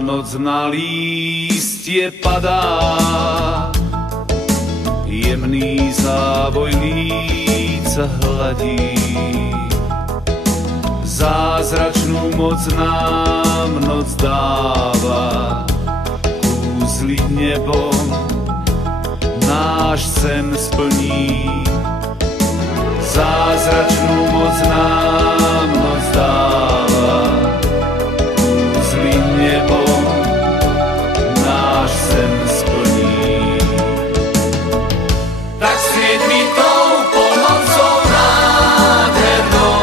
noc na lístie padá, jemný závoj líca hladí. Zázračnú moc nám noc dáva, kúzliť nebom náš sen splní. Zázračnú moc nám noc dáva, kúzliť nebom náš sen splní. Tak svieť mi tou pomocou nádhernou,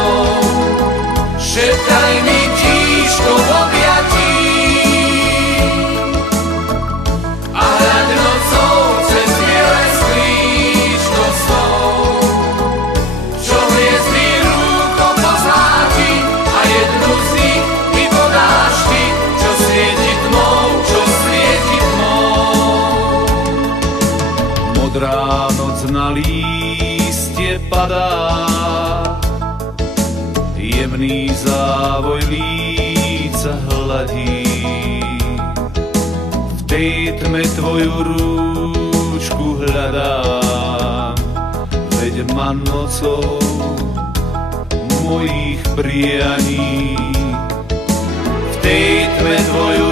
šeptaj mi tíško v objatí a hľad nocou cez biele sklíčko snov, čo hviezdy rúkom pozláti a jednu z nich mi podáš ty, čo svieti tmou, čo svieti tmou. Modrá noc na lístie padá, jemný závoj líca hladí. V tej tme tvoju rúčku hľadám, veď ma nocou mojich prianí. V tej tme tvoju